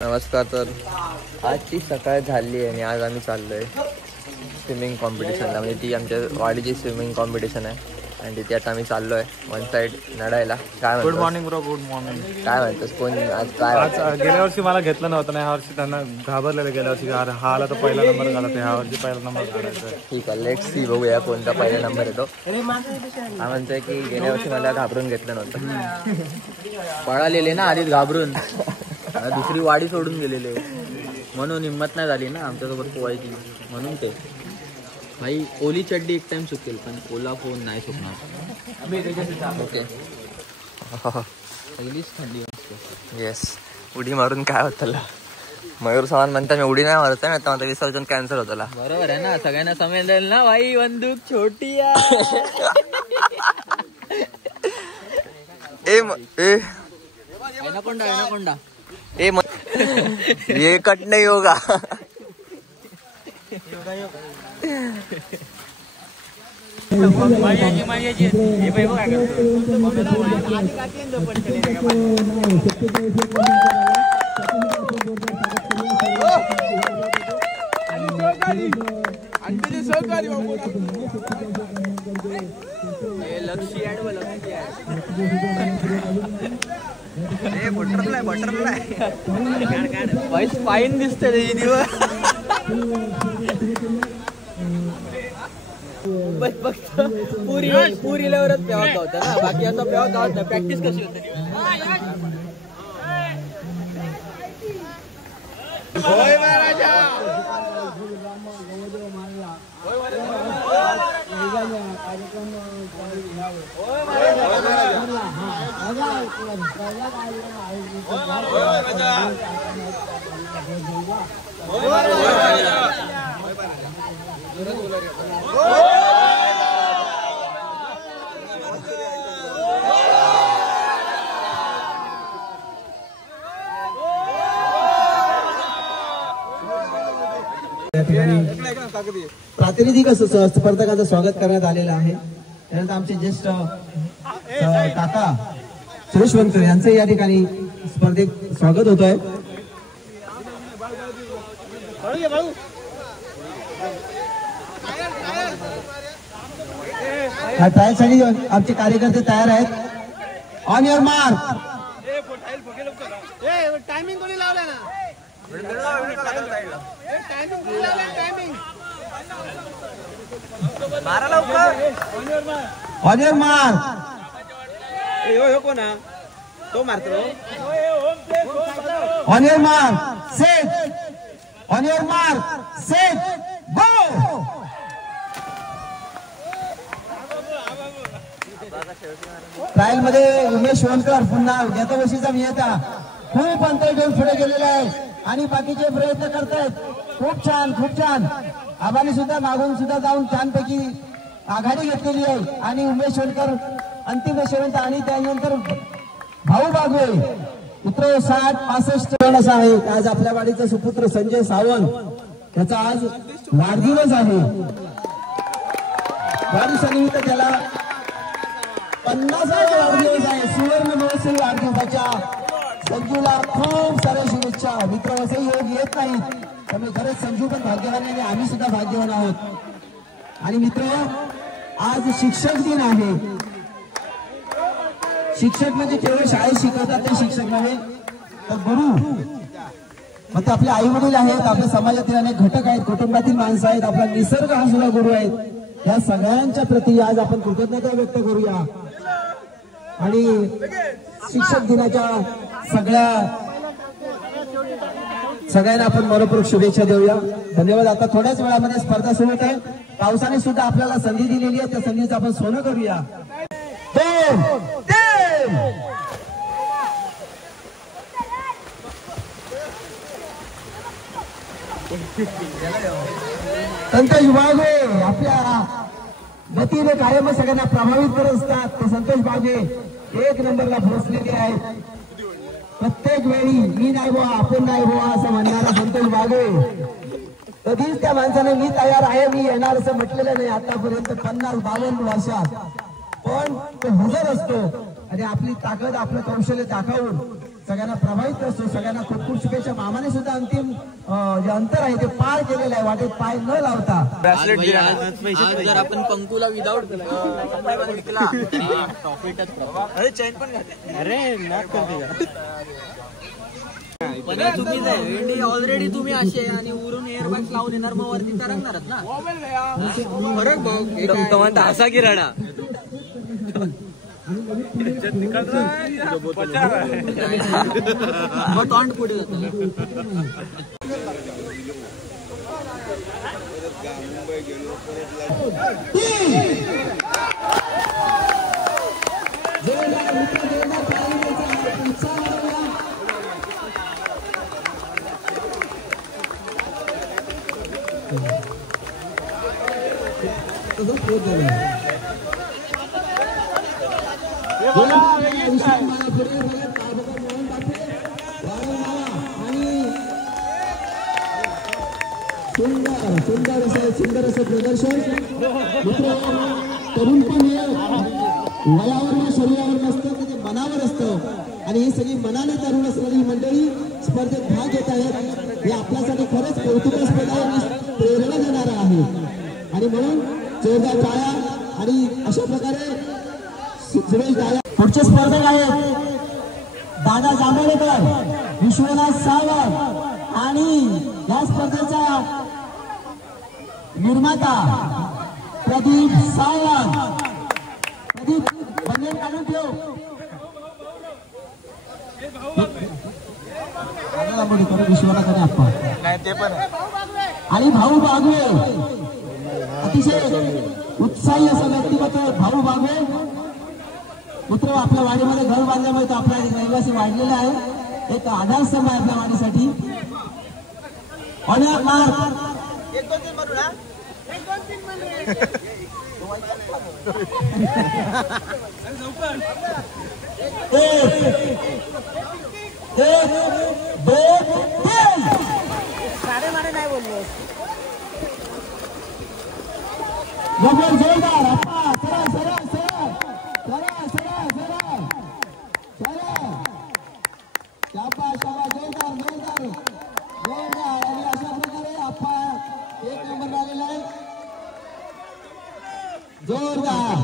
नमस्कार. तर आजची सकाळ झाली आहे आणि आज आम्ही चाललोय स्विमिंग कॉम्पिटिशनला. म्हणजे ती आमच्या वाडीची स्विमिंग कॉम्पिटिशन आहे आणि तिथे आता आम्ही चाललोय वन साईड नडायला. काय good morning bro. Good morning. काय म्हणतोस? कोण आज काय आज गेल्या वर्षी मला घेतलं नव्हतं ना, ह्या वर्षी त्यांना घाबरलेलं. गेल्या वर्षी हा आला तर पहिला नंबर झाला, ह्या वर्षी पहिला नंबर काढायचा. ठीक आहे, लेट्स सी, बघूया कोणता पहिला नंबर येतो. हा म्हणतोय की गेल्या वर्षी मला घाबरून घेतलं नव्हतं. पळालेले ना आधीच घाबरून, दुसरी वाडी सोडून गेलेले म्हणून हिंमत नाही झाली ना आमच्यासोबत पोहायची. म्हणून ते भाई ओली चड्डी एक टाइम सुकेल पण ओला फोन नाही सुकणार. ओके. पहिलीच थंडी. येस. उडी मारून काय होतं? मयूर सामान म्हणता मी उडी नाही मारत आहे, आता विसर्जन कॅन्सल होतं. बरोबर आहे ना, सगळ्यांना समजेल ना भाई. बंदूक छोटी आहे. कोंडा ये कट नहीं होगा. बटरफ्लाय फाईन दिसते रे दिवस. फक्त पुरी लेवरच पेवा होता ना, बाकी आता पेवा गावत नाही. प्रॅक्टिस कशी होते? प्रातिनिधिक स्पर्धकांचं स्वागत करण्यात आलेलं आहे. त्यानंतर आमचे ज्येष्ठ काका सुरेशवंत यांचं या ठिकाणी स्पर्धेत स्वागत होत आहे. ट्रायलसाठी आमचे कार्यकर्ते तयार आहेत. On your mark. टायमिंग कोणी लावला ना? On your mark. तो मारतो. On your mark set. On your mark set go. Trial मध्ये उमेश वनकर पुन्हा गत वर्षीचा विजेता खूप अंतर घेऊन पुढे गेलेला आहे आणि बाकीचे प्रयत्न करतायत. खूप छान, खूप छान. आबांनी सुद्धा मागून सुद्धा जाऊन छानपैकी आघाडी घेतलेली आहे आणि उमेश वनकर अंतिम शेवंत आणि त्यानंतर भाऊ बागवे पुत्र 60-65 असा आहे. आज आपल्या वाडीचा सुपुत्र संजय सावंत याचा आज वाढदिवस आहे. वाढदिवसानिमित्त त्याला 50वा वाढदिवस आहे. सुवर्ण महोत्सवी वाढदिवसाच्या संजूला खूप साऱ्या शुभेच्छा. मित्र असे योग येत नाहीत, त्यामुळे खरंच संजू पण भाग्यवान आहे आणि आम्ही सुद्धा भाग्यवान आहोत. आणि मित्र, आज शिक्षक दिन आहे. शिक्षक म्हणजे केवळ शाळेत शिकवतात ते शिक्षक नव्हे, तर गुरु. मग आपले आई वडील आहेत, आपल्या समाजातील अनेक घटक आहेत, कुटुंबातील माणसं आहेत, आपला निसर्ग हा सुद्धा गुरु आहेत. या सगळ्यांच्या प्रती आज आपण कृतज्ञता व्यक्त करूया आणि शिक्षक दिनाच्या सगळ्यांना आपण मनपूर्वक शुभेच्छा देऊया. धन्यवाद. आता थोड्याच वेळामध्ये स्पर्धा सुरू होत आहे. पावसाने सुद्धा आपल्याला संधी दिलेली आहे, त्या संधीचं आपण सोनं करूया. 2, 3. संतोष बागे आपल्या गतीने कायम सगळ्यांना प्रभावित करत असतात. ते संतोष बागे 1 नंबरला पोहोचलेले आहेत. प्रत्येक वेळी मी नाही बुवा, आपण नाही बुवा असं म्हणणारा संतोष बागे कधीच त्या माणसाने मी तयार आहे, मी येणार असं म्हटलेलं नाही आतापर्यंत 50-52 वर्षात. पण तो हजर असतो आणि आपली ताकद, आपलं कौशल्य दाखवून सगळ्यांना प्रभावित असतो. सगळ्यांना खूप खूप शुभेच्छा. मामाने सुद्धा अंतिम जे अंतर आहे ते पार केलेलं आहे, वाटेत पाय न लावता. आज जर आपण पंकुला विदाऊट विकला अरे चैन पण घातली. अरे नाक करते पण हे चुकीचं आहे. वेंडी ऑलरेडी तुम्ही असे आणि उरून एअरबॅग्स लावून येणार, मग वरती तरंगणारच ना. फरक बघ असा किराणा तोंड पुढे सुंदर असं प्रदर्शन. मित्र, तरुण पण वयावर ना शरीरावर नसतं, ते मनावर असतं आणि ही सगळी मनाने तरुण असणारी मंडळी स्पर्धेत भाग घेत आहेत. हे आपल्यासाठी खरंच कौतुकास्पद आहे आणि प्रेरणा देणारं आहे. आणि म्हणून जोरदार टाळ्या. आणि अशा प्रकारे सुरेश टाळ्या. पुढचे स्पर्धक आहेत दादा जांभळेकर, विश्वनाथ सावंत आणि या स्पर्धेचा निर्माता प्रदीप सावंत. प्रदीप बंधन काढून ठेव. विश्वनाथ आणि आप्पा नाही ते पण आणि भाऊ बागवे, अतिशय उत्साही असं व्यक्तिमत्व भाऊ बागवे. मित्र, आपल्या वाडीमध्ये घर बांधल्यामुळे तो आपला एक रहिवासी वाढलेला आहे. एक आधारस्तंभ आहे आपल्या वाडीसाठी. ऑनर मार्क 1-2-3 म्हणू ना. 1-2-3 म्हणू. 1-2-3 साडेबारा नाही बोललो. जोरदार अप्पा. चला चला चला चला चला चला चला. शाबास शाबास. जोरदार जोरदार जोरदार. आणि अशा प्रकारे अप्पा 1 नंबर आलेला आहे. जोरदार.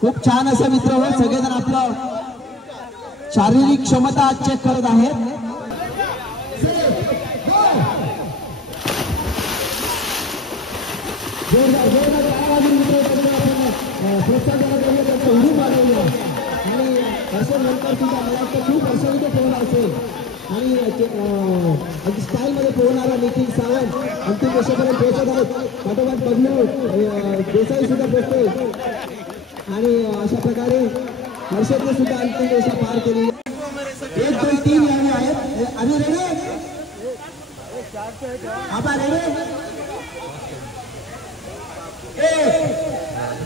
खूप छान असं मित्र हो. सगळेजण आपलं शारीरिक क्षमता चेक करत आहेत. जोरदार जोरदार आवाज प्रोत्साहन त्यांचं उडी वाढवलं. आणि असं नंतर सुद्धा मला वाटतं खूप वर्षांमध्ये पोहणार असेल आणि अगदी स्टाईलमध्ये पोहणारा नितीन सावंत अंतिम वर्षापर्यंत पोहोचत आहेत. पाठोपाठ बदलू देसाई सुद्धा पोहोचतोय. आणि अशा प्रकारे हर्षदने सुद्धा अंतिम रेषा पार केली. 1-2-3 यावे आहेत. आम्ही रेडी आपण रेडी.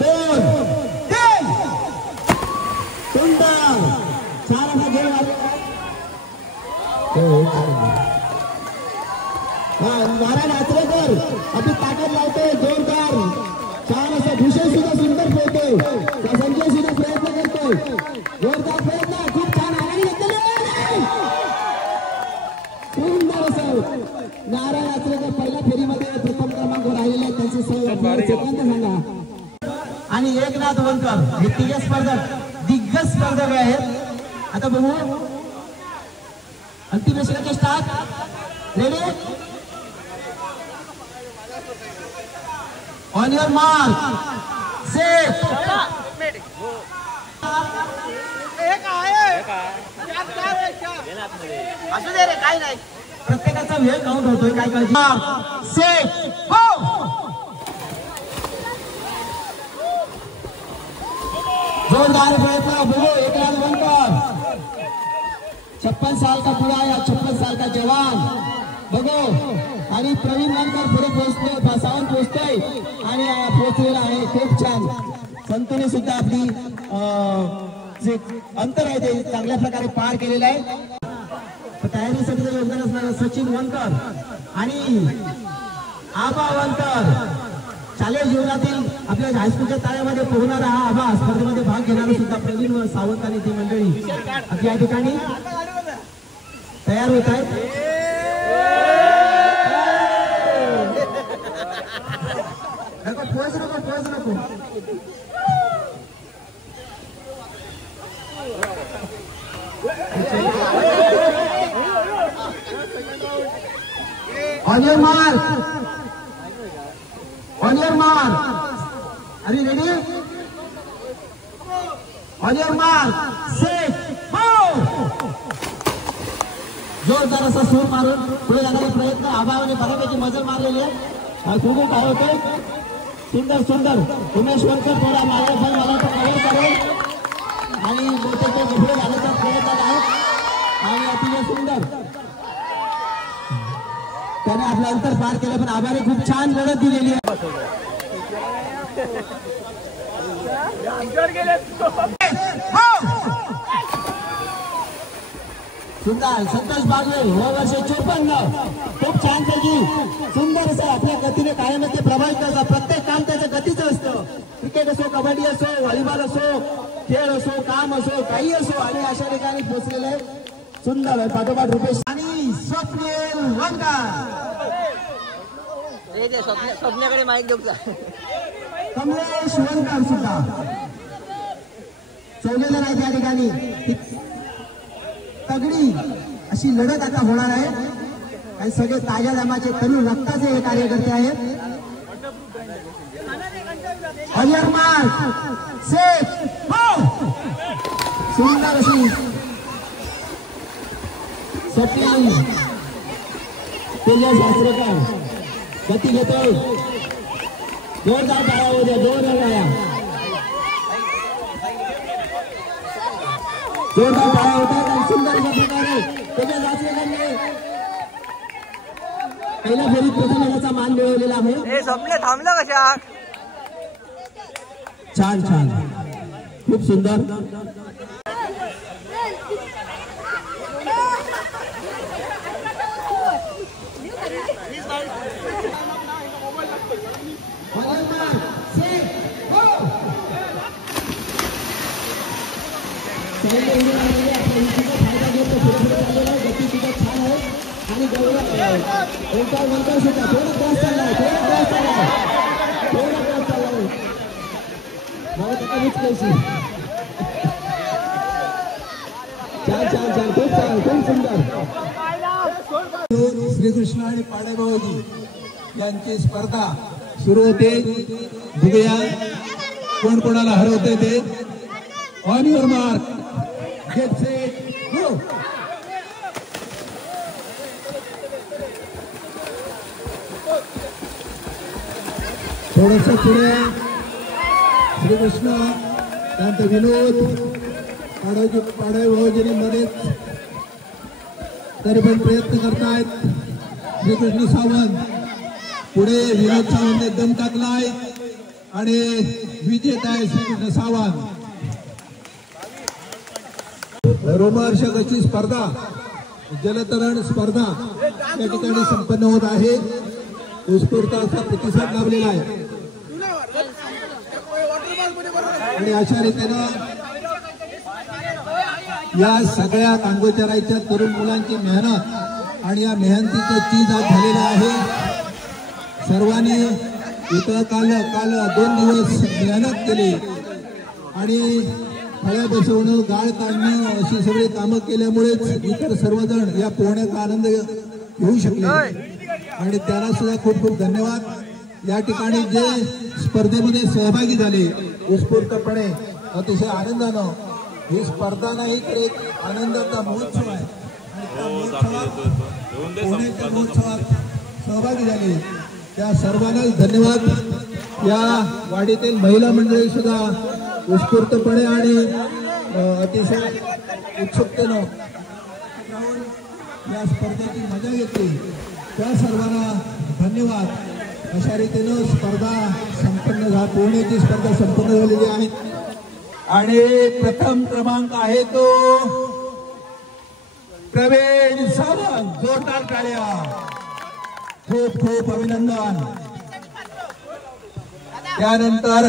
1-2-3 सुंदर. छान असा खेळ नारायण आचरेकर आपली ताकद लावतोय. जोरदार छान असं. भूषण सुद्धा सुंदर पोहतोय. संजय सुद्धा प्रयत्न करतोय. जोरदार प्रयत्न. खूप छान आवाज सुंदर असं. नारायण आचरेकर पहिल्या फेरीमध्ये प्रथम क्रमांकावर राहिलेले आहेत. त्यांचे सेकंद सांगा. आणि एकनाथ वनकर हे तिघे स्पर्धक दिग्गज स्पर्धक आहेत. आता बघू अंतिम रेषेचे start. Ready on your mark set. असू दे रे, काही नाही. प्रत्येकाचा वेळ काउंट होतोय. काय काळजी. सेट हो. जोरदार प्रयत्न. बघू एकनाथ वनकर 56 साल का पुरा या 56 साल का जवान. बघू. आणि प्रवीण वनकर पुढे पोहोचतोय. सावंत पोहोचतोय आणि पोहोचलेला आहे. खूप छान. संतोने सुद्धा आपली जे अंतर आहे ते चांगल्या प्रकारे पार केलेलं आहे. तयारीसाठी योगदान असणारा सचिन वनकर आणि आबा वनकर शालेय जीवनातील आपल्या हायस्कूलच्या ताळ्यामध्ये पोहणारा हा आभा स्पर्धेमध्ये भाग घेणारा सुद्धा प्रवीण सावंत आणि ती मंडळी या ठिकाणी तयार होत आहेत. पोच नको On your mark. On your mark. Are you ready? On your mark. Set. Move. जोरदार असा सूर मारून पुढे जाण्याचा प्रयत्न आभावाने बऱ्यापैकी मजल मारलेली आहे. सुरू काय होते सुंदर सुंदर उमेश वनकर थोडा मागे पण मला तो कव्हर करेल आणि मोठे पुढे जाण्याचा प्रयत्न आहे आणि अतिशय सुंदर त्याने आपलं अंतर पार केलं. पण आभारी खूप छान लढत दिलेली आहे. सुंदर संतोष बागवे वर्ष 54 खूप छान पैकी सुंदर असं आपल्या गतीने कायम ते प्रभावित करतात. प्रत्येक काम त्याचं गतीचं असतं. क्रिकेट असो कबड्डी असो व्हॉलीबॉल असो खेळ असो काम असो काही असो आणि अशा ठिकाणी पोहोचलेले सुंदर पाठोपाठ रुपेश आणि स्वप्नील वनकर स्वप्नाकडे माईक देऊ का कमलेश वनकर सुद्धा चौघेजण आहेत या ठिकाणी. तगडी अशी लढत आता होणार आहे आणि सगळे ताज्या दमाचे तरुण रक्ताचे हे कार्यकर्ते आहेत. ऑन मार्क सेट सुंदर अशी स्वप्नील शास्त्रकार गती घेतोय. जोरदार टाळ्या होऊ द्या. जोरदार टाळ्या होतात आणि सुंदर अशा प्रकारे त्याच्या शास्त्रकारांनी पहिल्या फेरीत प्रथम येण्याचा मान मिळवलेला आहे. स्वप्न थांबलं कशा छान छान खूप सुंदर. गती सुद्धा छान आहे आणि वनकर सुद्धा थोडा त्रास चाललाय मला त्याचा मीच पैसे छान छान छान खूप छान खूप सुंदर. श्रीकृष्ण आणि पाडेभाऊजी यांची स्पर्धा सुरू होते. बघूया कोण कोणाला हरवते ते. On your mark get set go. थोडस पुढे श्रीकृष्ण त्यानंतर विनोद पाडेभाऊजींनी मध्येच तरी पण प्रयत्न करतायत. श्रीकृष्ण सावंत पुढे विनोद सावंतने दम टाकलाय आणि विजेत आहे श्रीकृष्ण सावंत. रोमहर्षक अशी स्पर्धा जलतरण स्पर्धा या ठिकाणी संपन्न होत आहे. उत्स्फूर्त असा प्रतिसाद लाभलेला आहे आणि अशा रीतीनं या सगळ्या कांगोचराच्या तरुण मुलांची मेहनत आणि या मेहनतीचं चीज आज झालेलं आहे. सर्वांनी इथं काल 2 दिवस मेहनत केली आणि फळ्या बसवणं गाळ काढणं अशी सगळी कामं केल्यामुळेच इतर सर्वजण या पोहण्याचा आनंद घेऊ शकले आणि त्यांना सुद्धा खूप खूप धन्यवाद. या ठिकाणी जे स्पर्धेमध्ये सहभागी झाले उत्स्फूर्तपणे अतिशय आनंदानं ही स्पर्धा नाही तर एक आनंदाचा महोत्सव आहे आणि त्या महोत्सवात पोहण्याच्या महोत्सवात सहभागी झाले त्या सर्वांनाच धन्यवाद. या वाडीतील महिला मंडळी सुद्धा उत्स्फूर्तपणे आणि अतिशय उत्सुकतेनं या स्पर्धेची मजा घेतली त्या सर्वांना धन्यवाद. अशा रीतीनं स्पर्धा संपन्न पोहण्याची स्पर्धा संपन्न झालेली आहे आणि प्रथम क्रमांक आहे तो प्रवीण सावंत. जोरदार टाळ्या. खूप खूप अभिनंदन. त्यानंतर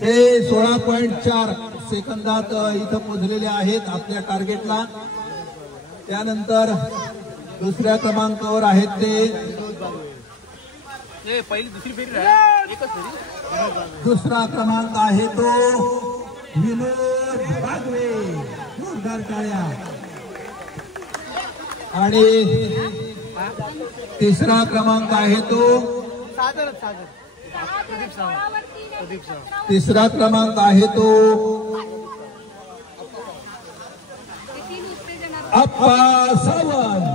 ते 16.4 सेकंदात इथं पोहोचलेले आहेत आपल्या टार्गेटला. त्यानंतर दुसऱ्या क्रमांकावर आहेत ते दुसरा क्रमांक आहे तो विनोद बागवे. जोरदार टाळ्या. आणि तिसरा क्रमांक आहे तो तिसरा क्रमांक आहे तो अप्पा सावंत.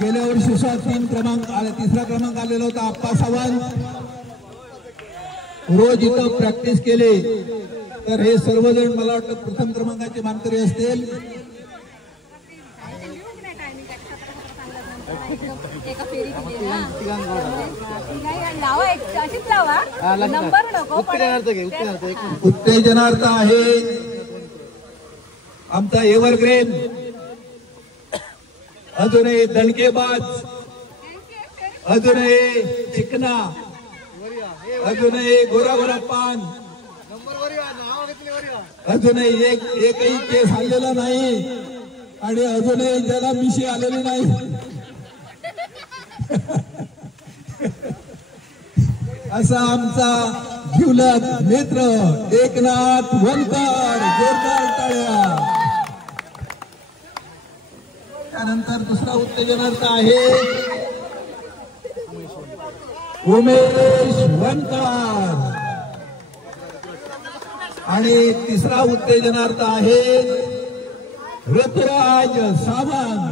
गेल्या वर्षी 3 क्रमांक आले, तिसरा क्रमांक आलेला होता अप्पा सावंत. रोज इथं प्रॅक्टिस केले तर हे सर्वजण मला वाटतं प्रथम क्रमांकाचे मानकरी असतील. उत्तेजनार्थ आहे आमचा एव्हरग्रीन, अजूनही दणकेबाज, अजूनही चिकना, अजूनही गोरा गोरा पान, अजूनही एकही केस आलेला नाही आणि अजूनही ज्याला मिशी आलेली नाही असा आमचा जिवलग मित्र एकनाथ वनकर. जोरदार टाळ्या. त्यानंतर दुसरा उत्तेजनार्थ आहे उमेश वनकर आणि तिसरा उत्तेजनार्थ आहे ऋतुराज सावंत.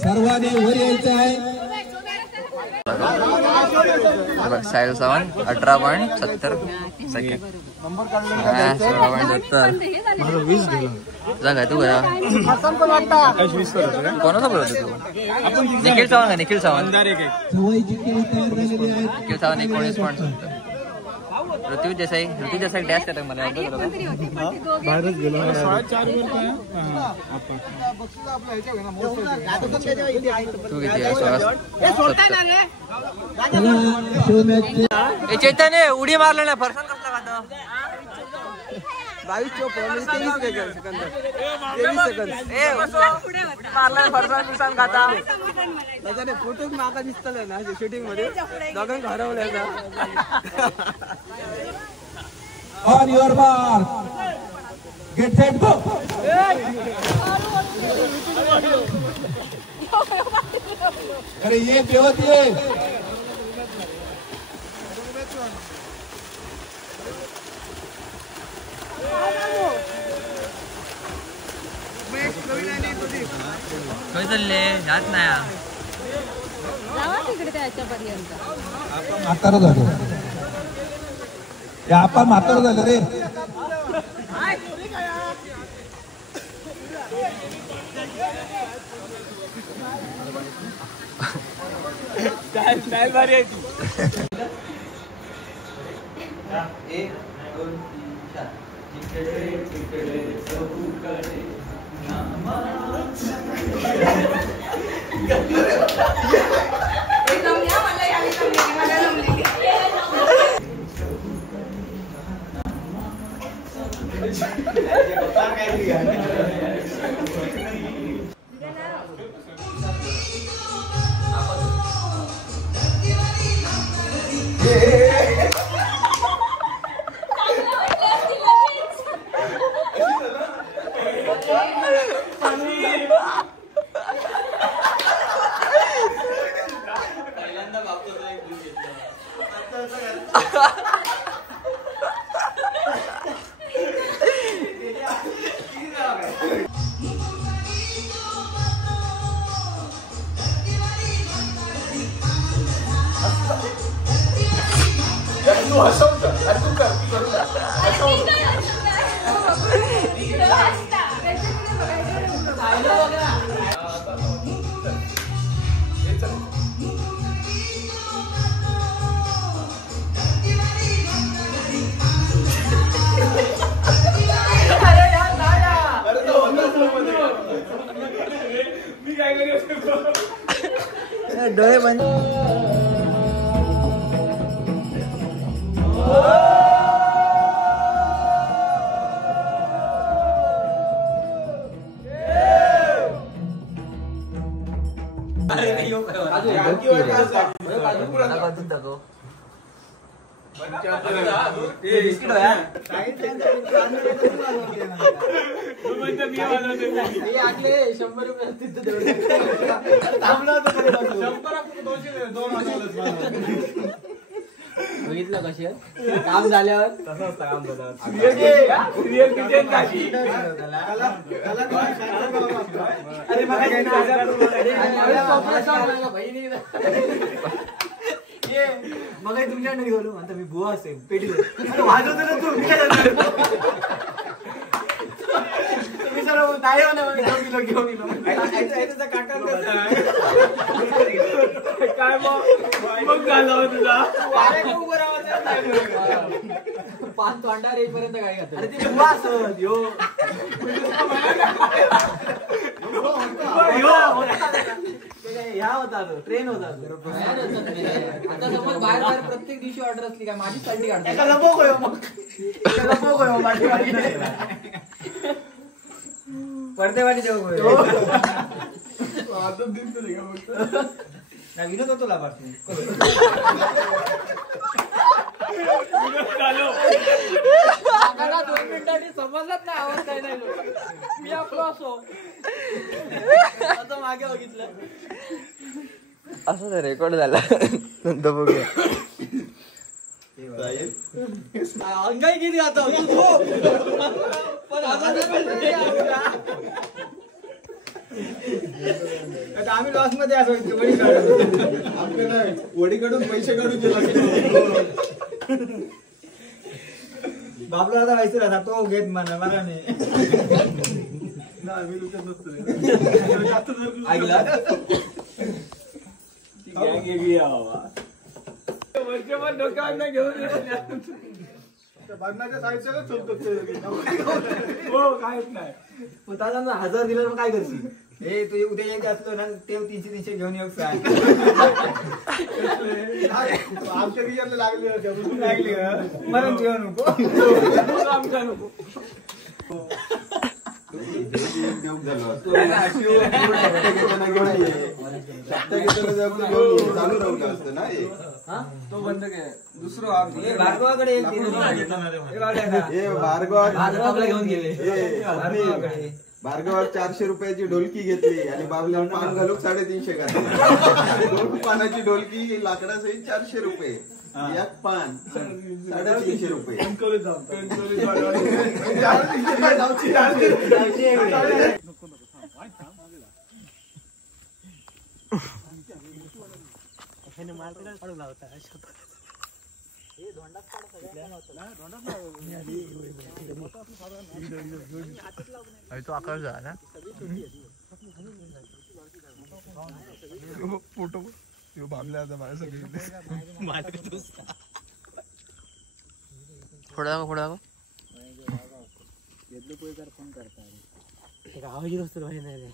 सर्वांनी वर यायचं आहे. साहिल सावंत 18.70 सेकंड. 16.70. काय तू कोणाचा बोलतो तू? निखिल सावंत का? निखिल सावंत 19.70. ऋतु देसाई डॅश करतो मला बाहेरच गेलो. तू किती चैतन्य उडी मारलं ना फरसान कसला खाता 22 फरसान खाता त्याच्याने फोटोच मागा दिसतले ना शूटिंग मध्ये दोघांक हरवल्या. On your mark get set go. अरे ये बेवत ये. काय चालले जात नाही तिकडे त्याच्यापर्यंत म्हातारा झालं. आपण म्हातारा झालं रे. स्टाईल भारी आहे ती. 1 2 डोळे बंद. दाखव बघितलं कशी काम झाल्यावर मग तुमच्याकडे गेलो आता मी बुवा असेल पेटी वाजवतो ना तुम्ही सर्व नाही घेऊन काय मग झालं तुझा पाच तोंडावर येईपर्यंत काय करतो अरे ते बुवा असत ह्या होता ट्रेन होता आता समज बाहेर बाहेर प्रत्येक दिवशी ऑर्डर असली काय माझी साठी काढतो पडते वाटी देऊ विनोद होतो लाभार्थी दोन मिनिटांनी समजलंच नाही आवाज काय नाही मी आपलो असो असं मागे बघितलं असं रेकॉर्ड झाला नंतर बघूया अंगाई किती आता आम्ही लॉस मध्ये असायचो वडी काढून पैसे काढून बाबला आता व्हायचं राहता तो घेत मला नाही वर्षभर डोक्यावर घेऊन काहीच नाही दादा 1000 दिलं तर काय करशील हे तू उद्या एक असतो ना ते 300 घेऊन येऊ आमच्या रिजनला लागली मला ठेव नको आमच्या नको तो बंद काय दुसरं भार्गवाकडे भार्गवाला घेऊन गेले भार्गवात 400 रुपयाची ढोलकी घेतली आणि बाबला पान घालून 350 घातली 2 पानाची ढोलकी लाकडासहित 400 रुपये एक पान 350 रुपये तो आकाश झाला फोटो भाबल्या आता माझ्या सगळे पुढे पुढे फोन करता आवाज असतो नाही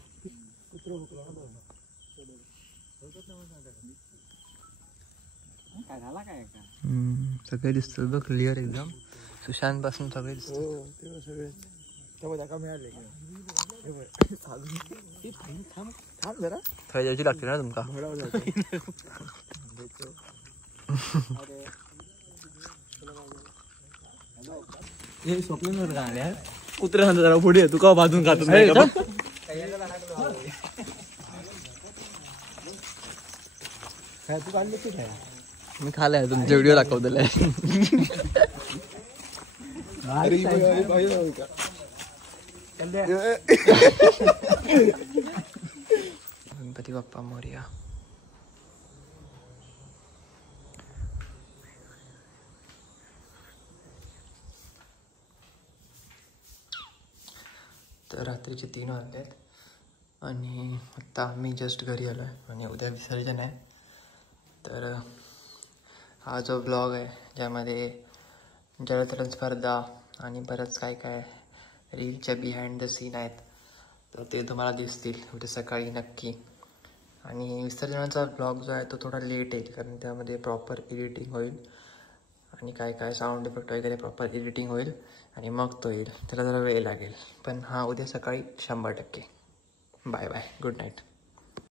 काय झाला काय सगळे दिसतात बघ क्लिअर एकदम सुशांत पासून सगळे दिसतात मिळाले जरा फ्रायची लागते ना तुमका हे स्वप्न गाण्या कुत्र्या जरा पुढे तू का बाजून खातो तू काढले की काय मी खालाय तुमचे व्हिडिओ दाखवलेला गणपती बाप्पा मोरया. तर रात्रीचे 3 वाजले आहेत आणि आत्ता आम्ही जस्ट घरी आलो आहे आणि उद्या विसर्जन आहे. तर हा जो ब्लॉग आहे ज्यामध्ये जलतरण स्पर्धा आणि बरंच काय काय रीलच्या बिहाइंड द सीन आहेत तर ते तुम्हाला दिसतील उद्या सकाळी नक्की. आणि विसर्जनाचा ब्लॉग जो आहे तो थोडा लेट येईल कारण त्यामध्ये प्रॉपर एडिटिंग होईल आणि काय काय साऊंड इफेक्ट वगैरे प्रॉपर एडिटिंग होईल आणि मग तो येईल. त्याला जरा वेळ लागेल पण हा उद्या सकाळी 100%. Bye bye, good night.